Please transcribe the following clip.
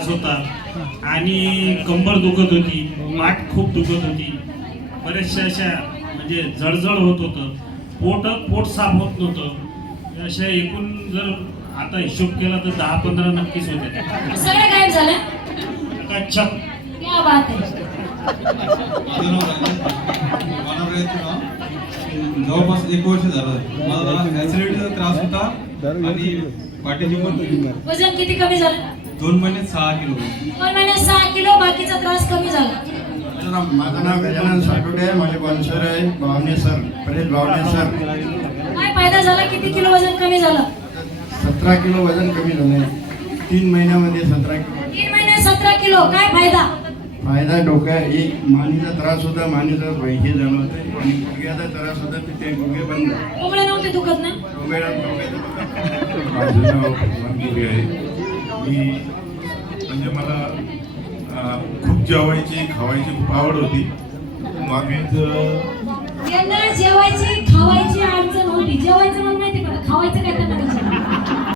त्रास होता. आणि कंबर दुखत होती. माठ खूप दुखत होती. बऱ्याचशा अशा म्हणजे जळजळ होत होतं. पोट पोट साफ होत नव्हतं. अशा एकूण जर आता हिशोब केला तर दहा पंधरा नक्कीच होते सगळं झालं? क्या बात जवळपास एक वर्ष झालं. मला ऍसिडिटीचा त्रास होता आणि पाठीची पण वजन किती कमी झालं? दोन महिन्यात सहा किलो. दोन महिन्यात सहा किलो बाकीचा त्रास कमी झाला. माझं नाव माझं नाव गजानन साठवडे आहे माझे वंशर आहे भावने सर परेश भावने सर. काय फायदा झाला? किती किलो वजन कमी झालं? सतरा किलो वजन कमी झालं. आहे तीन महिन्यामध्ये सतरा किलो. तीन महिन्यात सतरा किलो काय फायदा? फायदा डोक्या एक मानेचा त्रास होता मानेचा हे जाणवतं आणि गुडघ्याचा त्रास होता ते ते गुडघे बंद. कोंबड्या नव्हते दुखत ना? डोक्याचं मी म्हणजे मला खूप जेवायची खावायची खूप आवड होती. मागे जेवायची खावायची